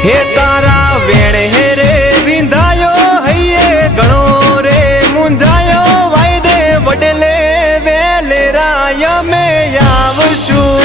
हे तारा वेणे रे विंधायो हइये गणो रे मुंजायो वायदे वडले वेले राय में आवशु।